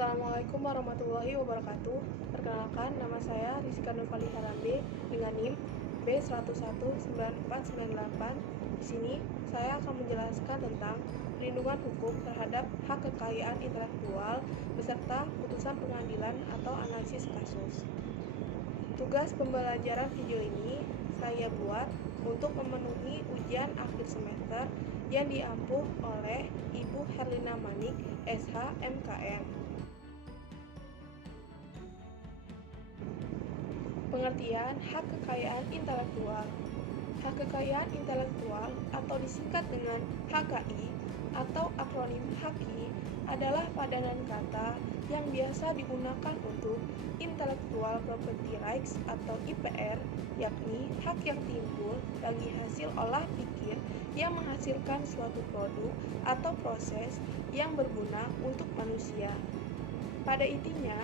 Assalamualaikum warahmatullahi wabarakatuh. Perkenalkan, nama saya Rizka Nurfali Harande dengan NIM B1019498. Di sini, saya akan menjelaskan tentang perlindungan hukum terhadap hak kekayaan intelektual beserta putusan pengadilan atau analisis kasus. Tugas pembelajaran video ini saya buat untuk memenuhi ujian akhir semester yang diampuh oleh Ibu Herlina Manik, SH, MKM. Pengertian hak kekayaan intelektual. Hak kekayaan intelektual atau disingkat dengan HKI atau akronim HAKI adalah padanan kata yang biasa digunakan untuk Intellectual Property Rights atau IPR, yakni hak yang timbul bagi hasil olah pikir yang menghasilkan suatu produk atau proses yang berguna untuk manusia. Pada intinya,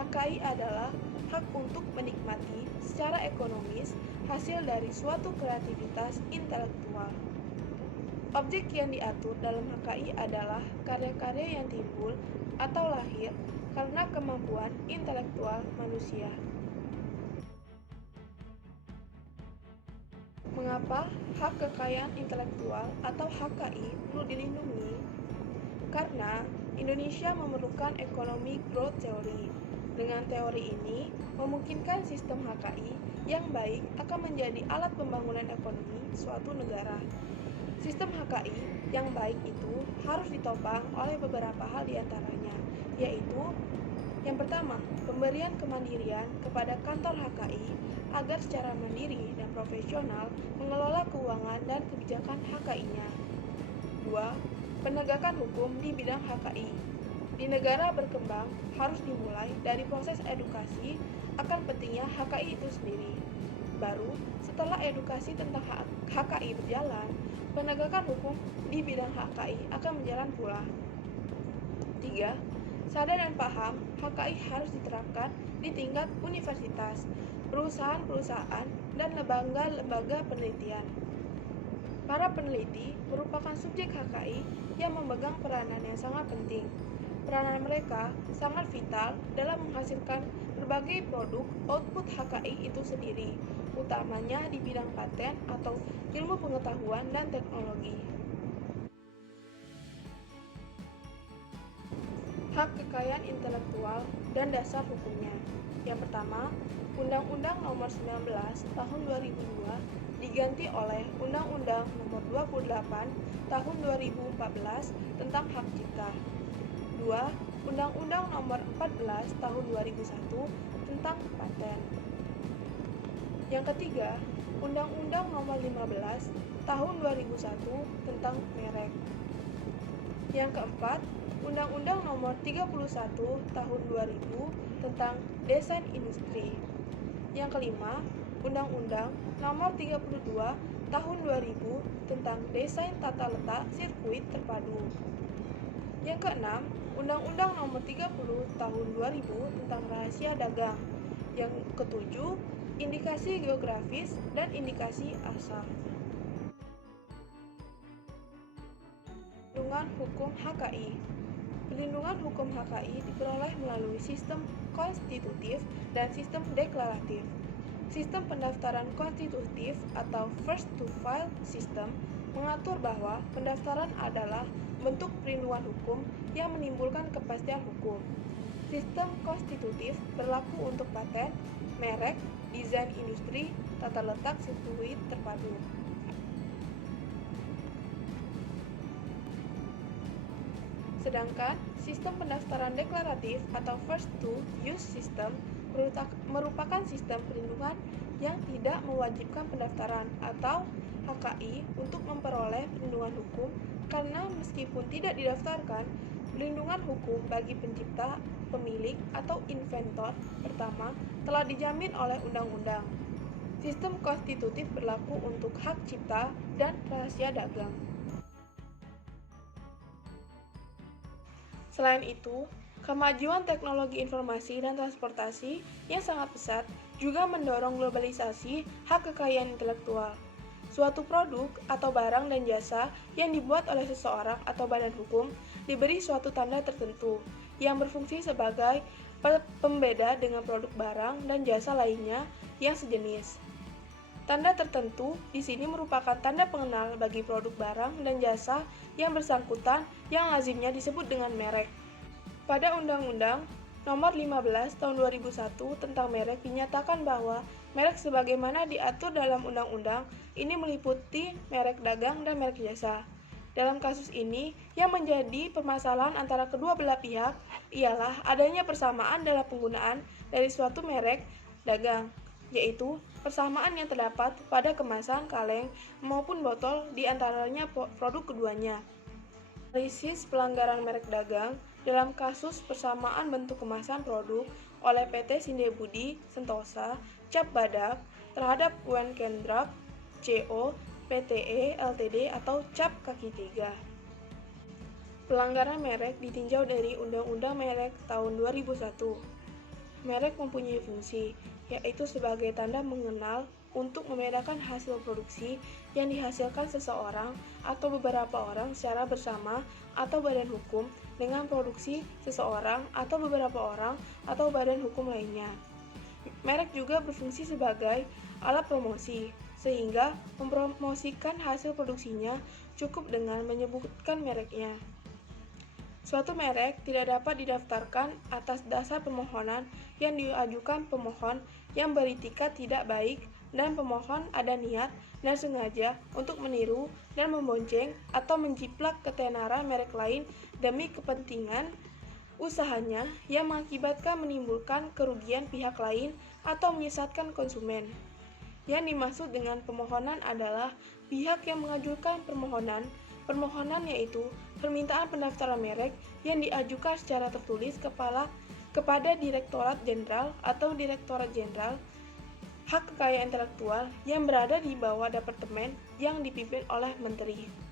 HKI adalah hak untuk menikmati secara ekonomis hasil dari suatu kreativitas intelektual. Objek yang diatur dalam HKI adalah karya-karya yang timbul atau lahir karena kemampuan intelektual manusia. Mengapa hak kekayaan intelektual atau HKI perlu dilindungi? Karena Indonesia memerlukan ekonomi growth theory. Dengan teori ini, memungkinkan sistem HKI yang baik akan menjadi alat pembangunan ekonomi suatu negara. Sistem HKI yang baik itu harus ditopang oleh beberapa hal diantaranya, yaitu yang pertama, pemberian kemandirian kepada kantor HKI agar secara mandiri dan profesional mengelola keuangan dan kebijakan HKI-nya. 2. Penegakan hukum di bidang HKI. Di negara berkembang harus dimulai dari proses edukasi akan pentingnya HKI itu sendiri. Baru setelah edukasi tentang HKI berjalan, penegakan hukum di bidang HKI akan berjalan pula. 3. Sadar dan paham HKI harus diterapkan di tingkat universitas, perusahaan-perusahaan, dan lembaga-lembaga penelitian. Para peneliti merupakan subjek HKI yang memegang peranan yang sangat penting. Peranan mereka sangat vital dalam menghasilkan berbagai produk output HKI itu sendiri, utamanya di bidang paten atau ilmu pengetahuan dan teknologi. Hak kekayaan intelektual dan dasar hukumnya. Yang pertama, Undang-Undang Nomor 19 Tahun 2002 diganti oleh Undang-Undang Nomor 28 Tahun 2014 tentang hak cipta. 2. Undang-Undang Nomor 14 Tahun 2001 tentang paten. Yang ketiga, Undang-Undang Nomor 15 Tahun 2001 tentang merek. Yang keempat, Undang-Undang Nomor 31 Tahun 2000 tentang desain industri. Yang kelima, Undang-Undang Nomor 32 Tahun 2000 tentang desain tata letak sirkuit terpadu. Yang keenam, Undang-Undang Nomor 30 Tahun 2000 tentang rahasia dagang. Yang ketujuh, indikasi geografis dan indikasi asal. Perlindungan hukum HKI. Perlindungan hukum HKI diperoleh melalui sistem konstitutif dan sistem deklaratif. Sistem pendaftaran konstitutif atau first to file system mengatur bahwa pendaftaran adalah bentuk perlindungan hukum yang menimbulkan kepastian hukum. Sistem konstitutif berlaku untuk paten, merek, desain industri, tata letak sirkuit terpadu. Sedangkan sistem pendaftaran deklaratif atau first to use system merupakan sistem perlindungan yang tidak mewajibkan pendaftaran atau HKI untuk memperoleh perlindungan hukum karena meskipun tidak didaftarkan, perlindungan hukum bagi pencipta, pemilik, atau inventor pertama telah dijamin oleh undang-undang. Sistem konstitutif berlaku untuk hak cipta dan rahasia dagang. Selain itu, kemajuan teknologi informasi dan transportasi yang sangat pesat juga mendorong globalisasi hak kekayaan intelektual. Suatu produk atau barang dan jasa yang dibuat oleh seseorang atau badan hukum diberi suatu tanda tertentu yang berfungsi sebagai pembeda dengan produk barang dan jasa lainnya yang sejenis. Tanda tertentu di sini merupakan tanda pengenal bagi produk barang dan jasa yang bersangkutan yang lazimnya disebut dengan merek. Pada Undang-Undang Nomor 15 Tahun 2001 tentang merek dinyatakan bahwa merek sebagaimana diatur dalam undang-undang ini meliputi merek dagang dan merek jasa. Dalam kasus ini, yang menjadi permasalahan antara kedua belah pihak ialah adanya persamaan dalam penggunaan dari suatu merek dagang, yaitu persamaan yang terdapat pada kemasan, kaleng, maupun botol di antaranya produk keduanya. Analisis pelanggaran merek dagang dalam kasus persamaan bentuk kemasan produk oleh PT Sindebudi Sentosa Cap Badak terhadap Wen-Kendrak CO Pte Ltd atau Cap Kaki 3. Pelanggaran merek ditinjau dari Undang-Undang Merek tahun 2001. Merek mempunyai fungsi, yaitu sebagai tanda mengenal untuk membedakan hasil produksi yang dihasilkan seseorang atau beberapa orang secara bersama atau badan hukum dengan produksi seseorang atau beberapa orang atau badan hukum lainnya. Merek juga berfungsi sebagai alat promosi, sehingga mempromosikan hasil produksinya cukup dengan menyebutkan mereknya. Suatu merek tidak dapat didaftarkan atas dasar permohonan yang diajukan pemohon yang beritikat tidak baik dan pemohon ada niat dan sengaja untuk meniru dan membonceng atau menjiplak ketenaran merek lain demi kepentingan usahanya yang mengakibatkan menimbulkan kerugian pihak lain atau menyesatkan konsumen. Yang dimaksud dengan permohonan adalah pihak yang mengajukan permohonan yaitu permintaan pendaftaran merek yang diajukan secara tertulis kepada Direktorat Jenderal atau Direktorat Jenderal Hak Kekayaan Intelektual yang berada di bawah departemen yang dipimpin oleh Menteri.